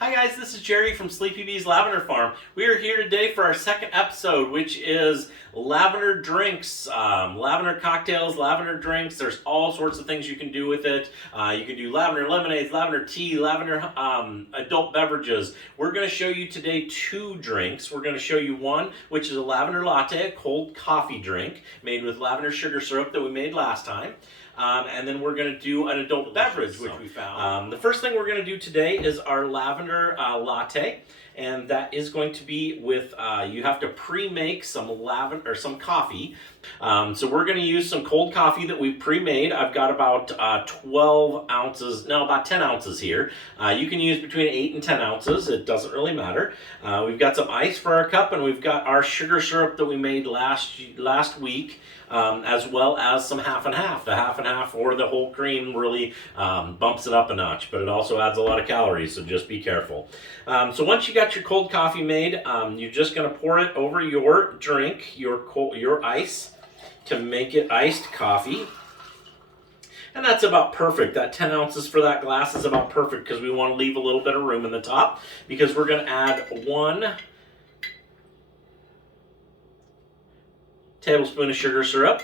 Hi guys, this is Jerry from Sleepy Bee's Lavender Farm. We are here today for our second episode, which is lavender drinks, lavender cocktails, lavender drinks. There's all sorts of things you can do with it. You can do lavender lemonades, lavender tea, lavender adult beverages. We're going to show you today two drinks. We're going to show you one, which is a lavender latte, a cold coffee drink made with lavender sugar syrup that we made last time. And then we're going to do an adult beverage, which we found. The first thing we're going to do today is our lavender latte, and that is going to be with, you have to pre-make some lavender or some coffee. So we're going to use some cold coffee that we've pre-made. I've got about 12 ounces, no, about 10 ounces here. You can use between 8 and 10 ounces. It doesn't really matter. We've got some ice for our cup, and we've got our sugar syrup that we made last week. As well as some half and half. The half and half or the whole cream really bumps it up a notch, but it also adds a lot of calories, so just be careful. So once you got your cold coffee made, you're just going to pour it over your drink, your ice, to make it iced coffee. And that's about perfect. That 10 ounces for that glass is about perfect because we want to leave a little bit of room in the top because we're going to add 1 tablespoon of sugar syrup,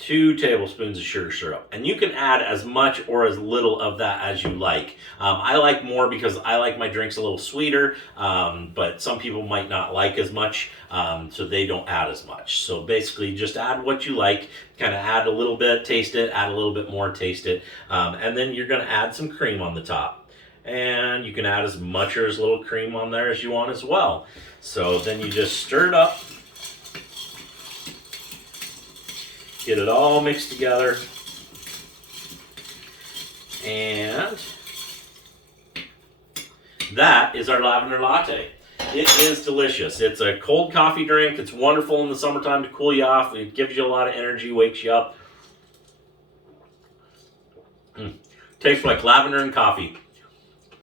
2 tablespoons of sugar syrup, and you can add as much or as little of that as you like. I like more because I like my drinks a little sweeter, but some people might not like as much, so they don't add as much. So basically just add what you like, kind of add a little bit, taste it, add a little bit more, taste it, and then you're going to add some cream on the top. And you can add as much or as little cream on there as you want as well. So then you just stir it up. Get it all mixed together, and that is our lavender latte. It is delicious. It's a cold coffee drink. It's wonderful in the summertime to cool you off. It gives you a lot of energy, wakes you up. Tastes like lavender and coffee.